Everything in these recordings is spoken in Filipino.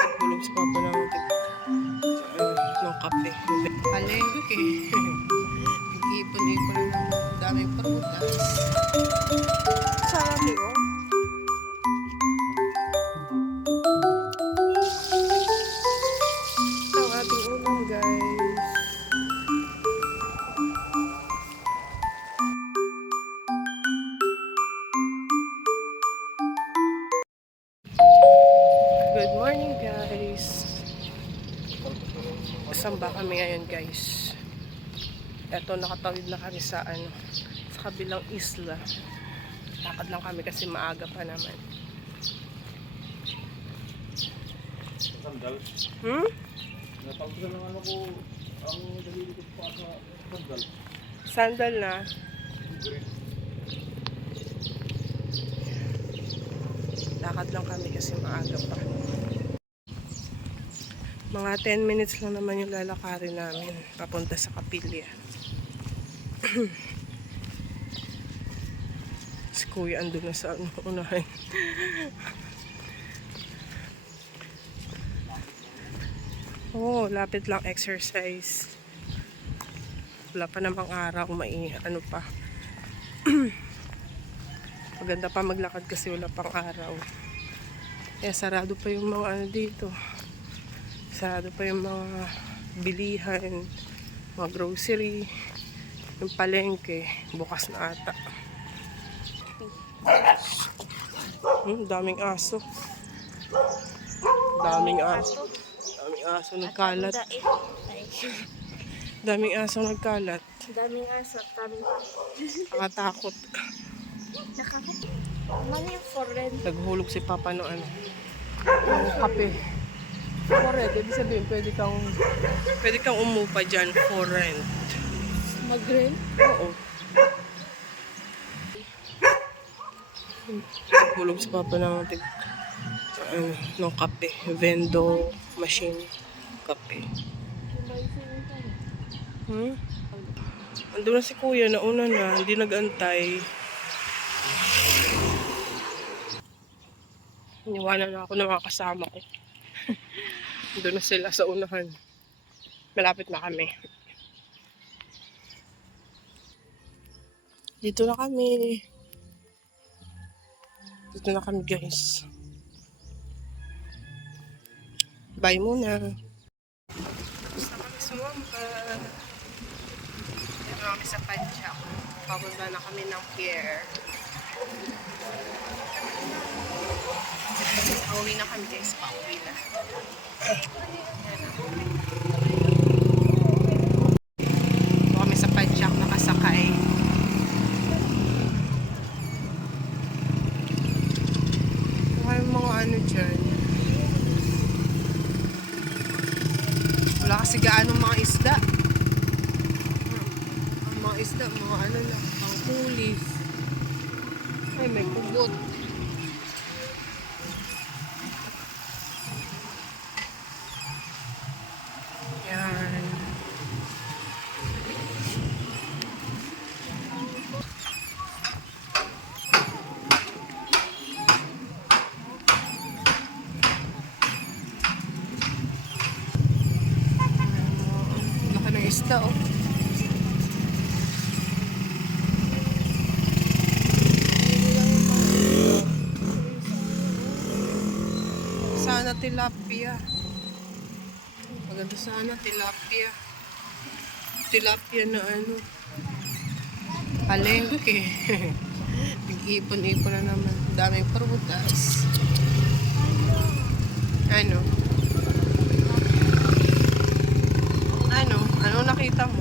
Tulog si Papa ng kape. Palengke. Nag-ipon-ipon ng daming prutas. Sarap yun. Ito ang ating ulam, guys. Good morning, guys. Saan ba kami ngayon, guys? Eto, nakatawid na kami sa kabilang isla. Lakad lang kami kasi maaga pa naman. Sandal? Napagod lang ko ang dalili ko pa sa sandal. Sandal na. Lakad lang kami kasi maaga pa. Mga 10 minutes lang naman yung lalakarin namin papunta sa Kapilya. Si Kuya andun na sa unahan. Oh, lapit lang exercise. Wala pa namang araw, ano pa. Maganda pa maglakad kasi wala pang araw. Kaya sarado pa yung mga dito. Sarado pa yung mga bilihan, mga grocery, yung palengke, bukas na ata. Daming aso. Daming aso. Daming aso nagkalat. Daming aso nagkalat. Daming aso, daming Nakatakot. Mami yung foreign. Naghulog si Papa ng kape. For rent, ibig sabihin pwede kang umupa dyan for rent. Mag-rent? Oo. Naghulog si Papa ng kape. Vendo machine kape. Andun na si Kuya, nauna na, hindi nag-antay. Iniwanan na ako ng mga kasama ko. Doon na sila sa unahan. Malapit na kami. Dito na kami. Dito na kami, guys. Bye muna. Gusto kami sumamba. Dito kami sa Padjak. Papunta na kami ng pier. Pauwi na kami, guys. Pauwi na. Dito kami sa Padjak nakasakay. Yung mga ano dyan. Wala kasi gaanong mga isda. Ang mga isda, mga ano lang, ang pulis. Ay, may kubot. Yan. Laki ng isda, oh. Sana tilapia. Maganda sana tilapia. Tilapia na ano. Palengke. Nag-ipon-ipon na naman. Daming prutas. Ano? Ano nakita mo?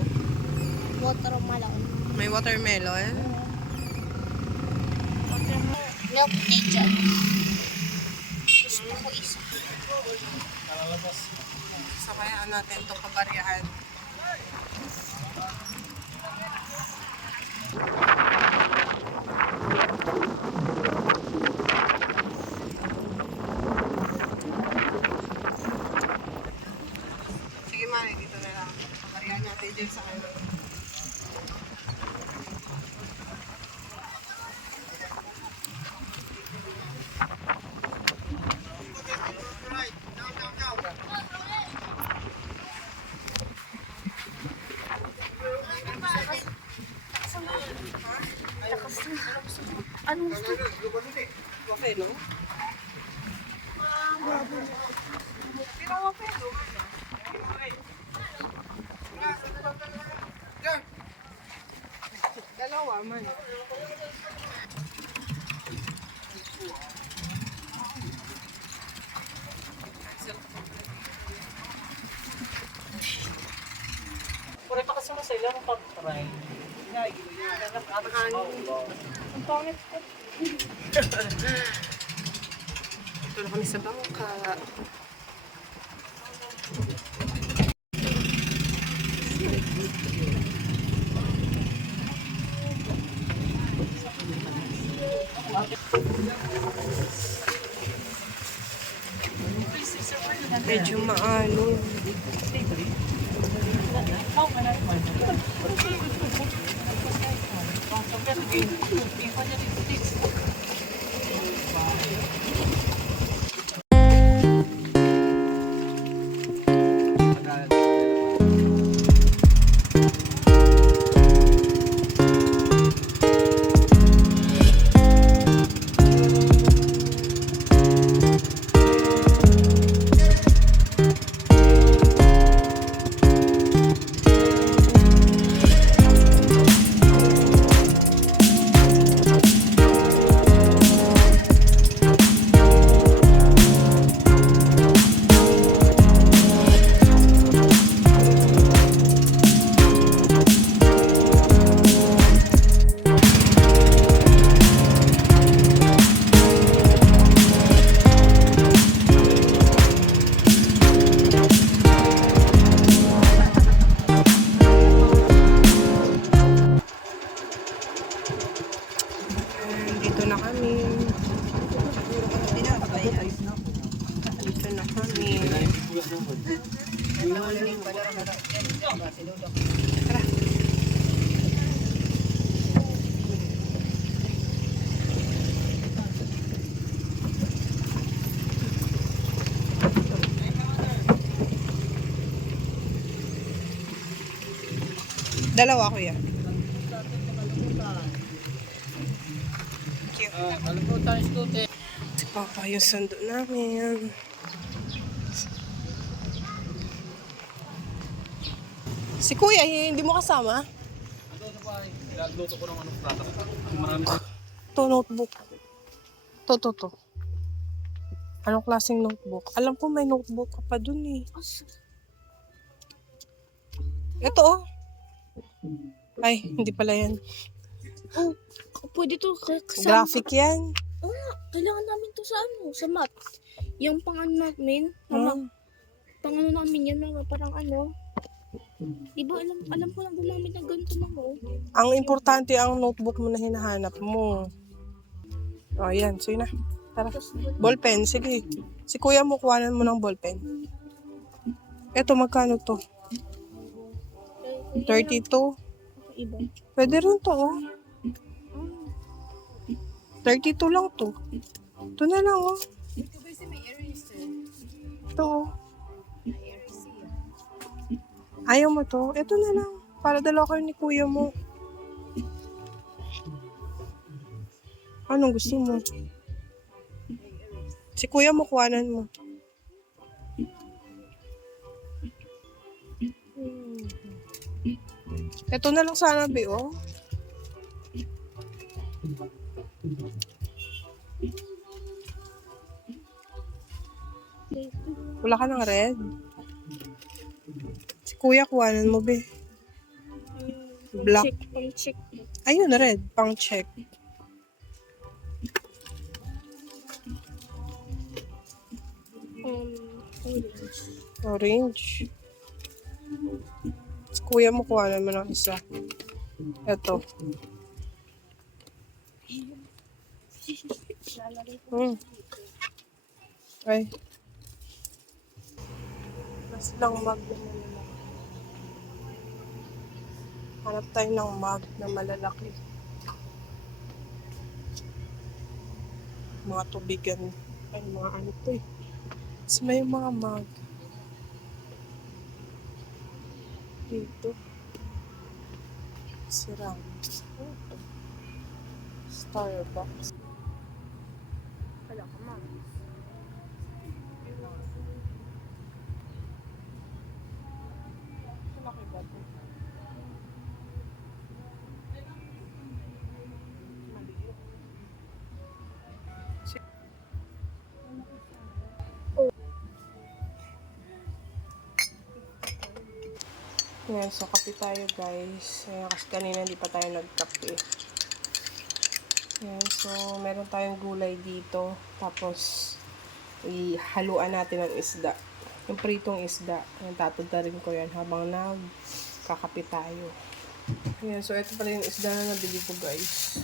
Watermelon. May watermelon? Watermelon. Milk tea dyan. Gusto ko isa. So kaya natin itong kabaryahan. Sige, Mari, dito na lang. Kabaryahan natin dyan sa ano. Okay, no? Pero okay, no? Dalawa man. Pura pa kasi sa ilang pag-try. Ang pangit ko. Ito na kami sa bangka. Medyo maalon. Dito na kami. Dito na kami. Tara. Dalawa ko yan. Alam mo tayo scooter. Si Papa yung sando namin. Si Kuya, hindi mo kasama? Ito sa bahay. Nagluto ko ng anong prata. Marami. To notebook. To. Anong klaseng notebook? Alam ko may notebook ka pa dun eh. Ito oh. Ay, hindi pala yan. Oh, pwede to kasama. Graphic yan. Oo nga, kailangan namin to sa sa math. Yung pang-ano namin, Hmm. pang-ano namin yan, mga parang ano. Diba, alam ko lang gumamit ng ganito na mo. Ang importante ang notebook mo na hinahanap mo. O, yan. Sige na. Tara. Ballpen. Sige. Si Kuya mo, kuhanan mo ng ballpen. Eto, magkano to? 32. Iba. Pwede rin to, oh. 32 lang to. Ito na lang, oh. Ito, oh. Ayaw mo to? Ito na lang. Para dalawa kayo ni Kuya mo. Anong gusto mo? Si Kuya mo, kuhanan mo. Ito na lang sana, Bi, oh. Wala ka ng red? Si Kuya, kuhanan mo, Bi. Black. Pang-check. Ayun, red. Pang check. Orange. Orange. Si Kuya mo, kuhanan mo ng isa. Ito. Ay. Mas lang mag na malalaki. Hanap tayo ng mug na malalaki. Mga tubigan. Ay, mga ano to eh. Mas may mga mug. Dito. Sira. Starbucks. wala ka man. Malaki ba ito? Maliit. Yan, so kape tayo guys. Ayan, kasi kanina hindi pa tayo nagkape. Yan, so meron tayong gulay dito. Tapos, ihaluan natin ang isda. Yung pritong isda. Yan, tatadta rin ko yan habang nagkakape tayo. Yan, so ito pala yung isda na nabili ko guys.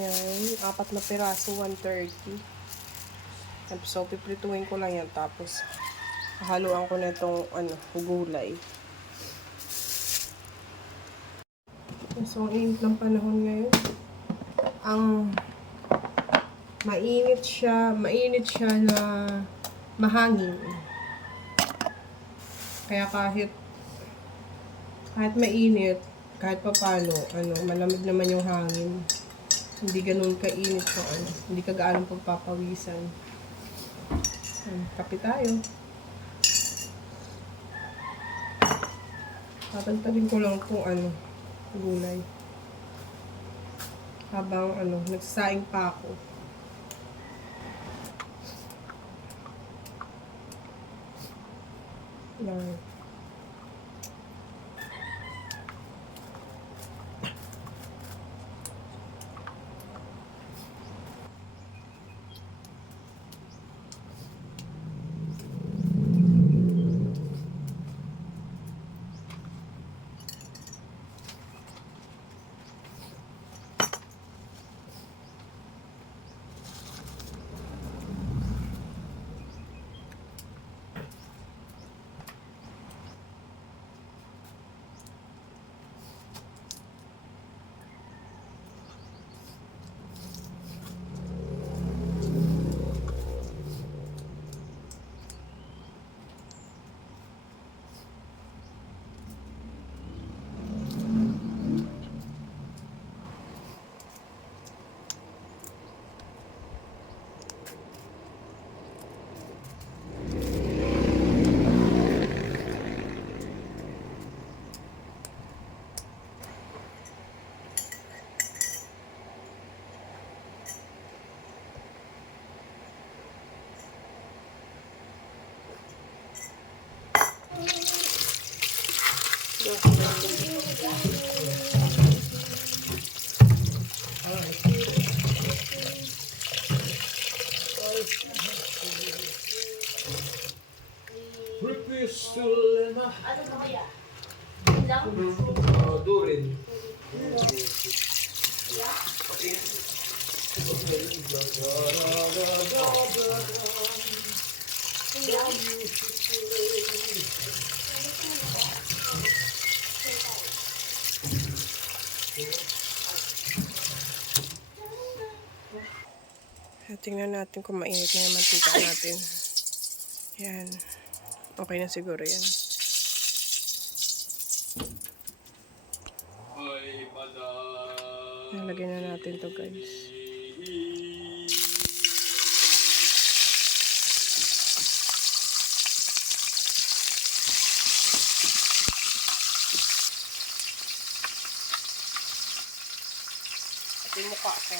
Yan, 4 na piraso, 130. So, piprituin ko lang yan. Tapos, haluan ko na itong gulay. So, ang init ng panahon ngayon. Ang mainit siya na mahangin. Kaya kahit mainit, kahit papano, malamig naman yung hangin. Hindi ganun kainit yung hindi ka gaano pagpapawisan. Kape tayo. Tatantarin ko lang kung gulay. Habang nagsasaing pa ako. Yan. Durin. Tingnan natin kung mainit na yung mantika natin. Yan. Okay na siguro yan. Nalagyan na natin to guys. At yung mukha ko.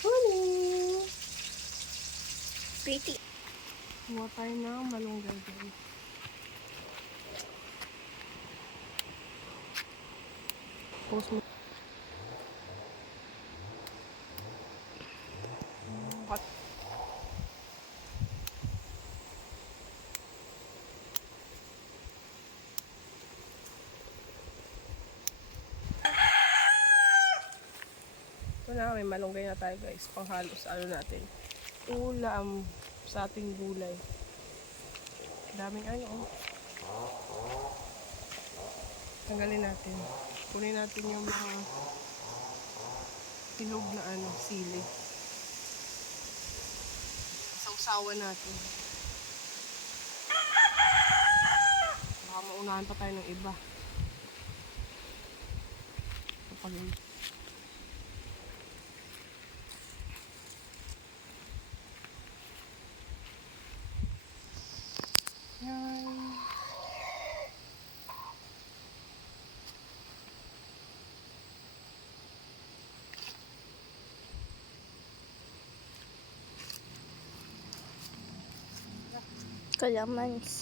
Honey! Pretty. Kuha tayo ng malunggay guys. Post mo. Hot. Ito na, may malunggay na tayo guys. Panghalo sa natin. Ulam sa ating gulay. Daming Tanggalin natin. Kunin natin yung mga hinog na sili. Sausawan natin. Baka maunahan pa tayo ng iba. Kapag yan. Kalamans.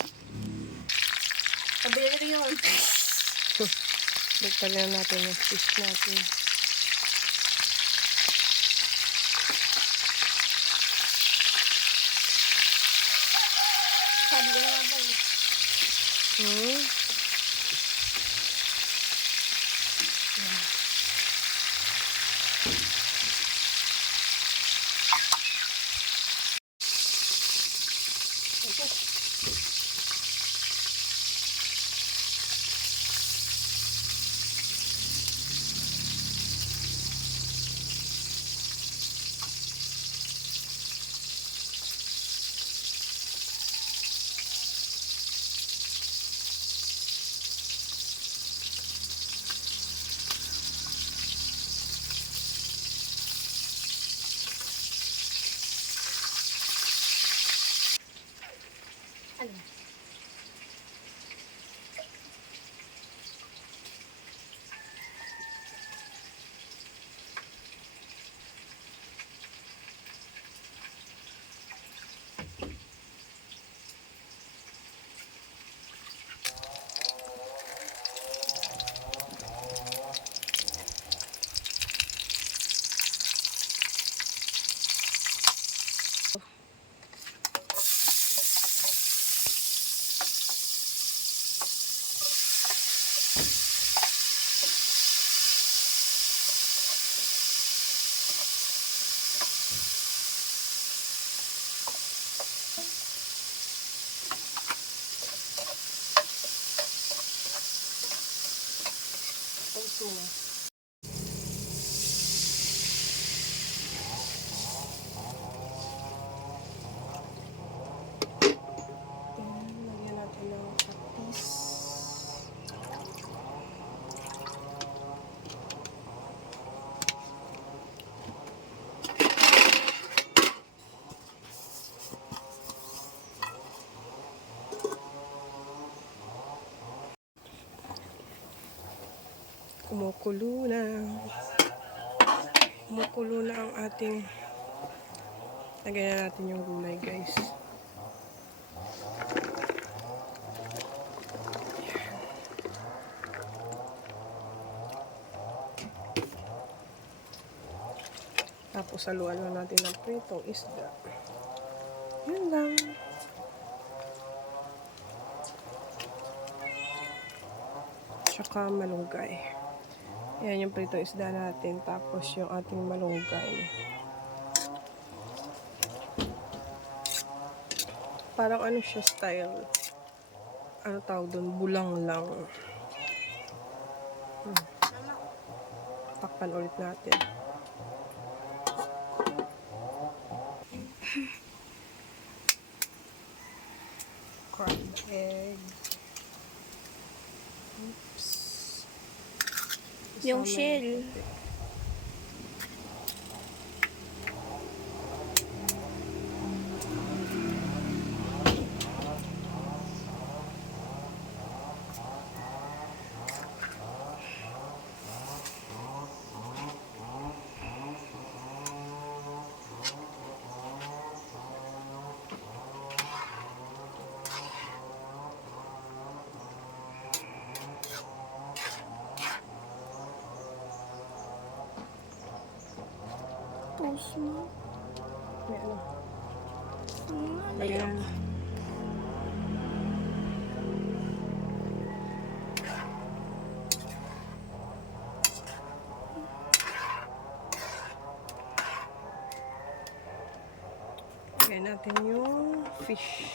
Sabi na yun. Bigtalian natin yung fish natin. Sabi ko naman ba eh. Hmm? Ano? Sauce mo na. Lagyan natin ng patis. Kumukulo na. Kumukulo na ang ating... Lagyan na natin yung gulay, guys. Tapos saluan na natin ng pritong isda. Yun lang. Tsaka malunggay. Yan yung pritong isda natin. Tapos yung ating malunggay. Parang ano siya style. Ano tawag doon? Bulang lang. Takpan ulit natin. Crab egg. Oops. Yung Isama shell. puti. Toast mo. May ano? Ano Lagyan. Lagyan natin yung fish.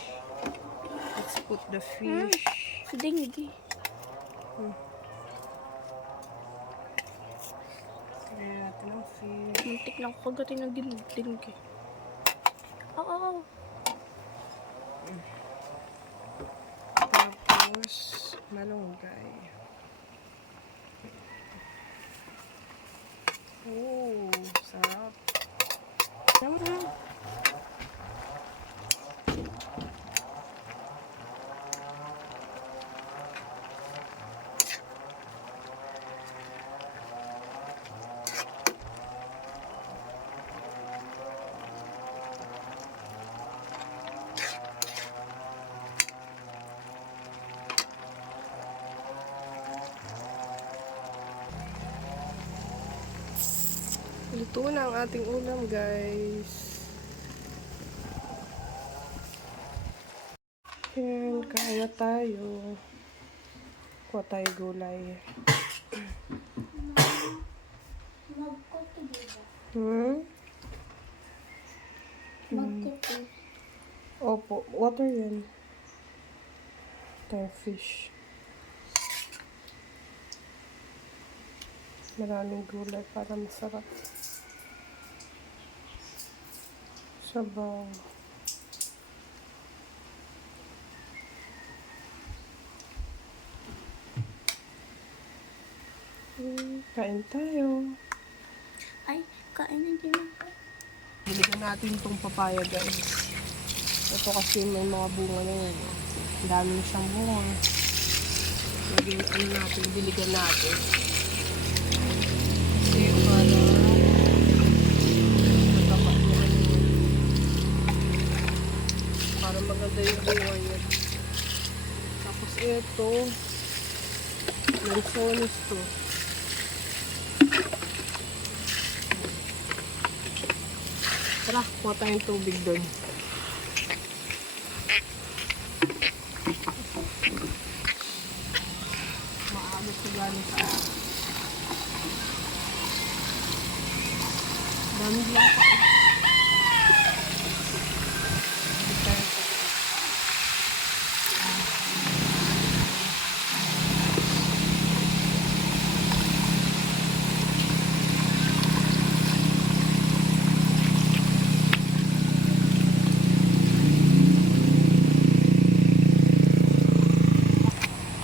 Let's put the fish. Hindi. Muntik lang ako kagatin ng dinding eh. Oo. Tapos, malunggay. Oh, sarap. Tama. Luto na ang ating ulam, guys. Yan, kain na tayo. Kuha tayo gulay. Hmm? Magkuto. Opo, water yan. Tayo fish. Maraming gulay para masarap. Sabaw. Kain tayo. Ay, kainin din ako. Biligan natin itong papaya, guys. Ito kasi may mga bunga na yan. Ang dami na siyang bunga. Lagyan, ano natin, biligan natin. Kasi para mataba yung ano yun. Para maganda yung bunga niya. Tapos ito, lansones to. Tara, kuha tayong tubig doon. Maabot ko galing sa dami lang pa.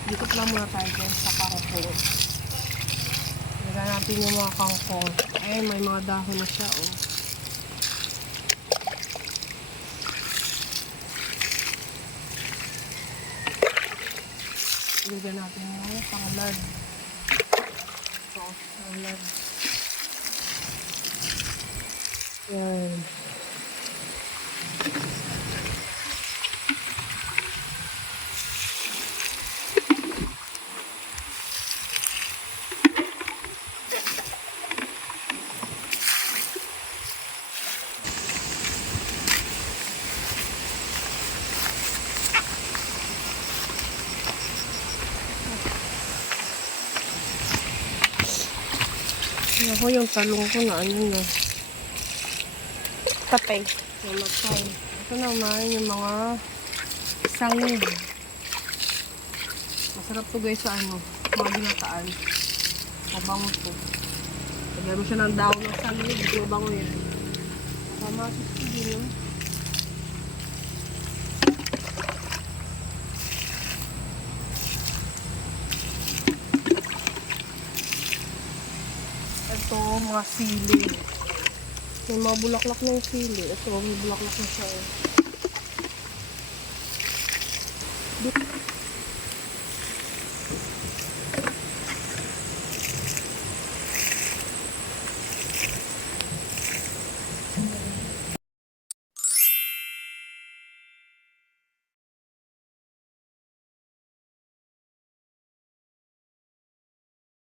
Dikot lang muna tayo guys sa kangkong. Lagyan natin yung mga kangkong. Ay, may mga dahon na siya, oh. Lagyan natin yung pangalad. Ito, pangalad. Yan. Ako yung talong ko na ano na. Patay. Namatay. Ito naman yung mga sangig. Masarap to guys sa ano, mga ginataan. Mabango to. Lagyan mo siya ng dahon ng sangig, mabango yan. Kamatis ko din yun. Ito, mga sili. May mga bulaklak na yung sili. Ito, may bulaklak na siya.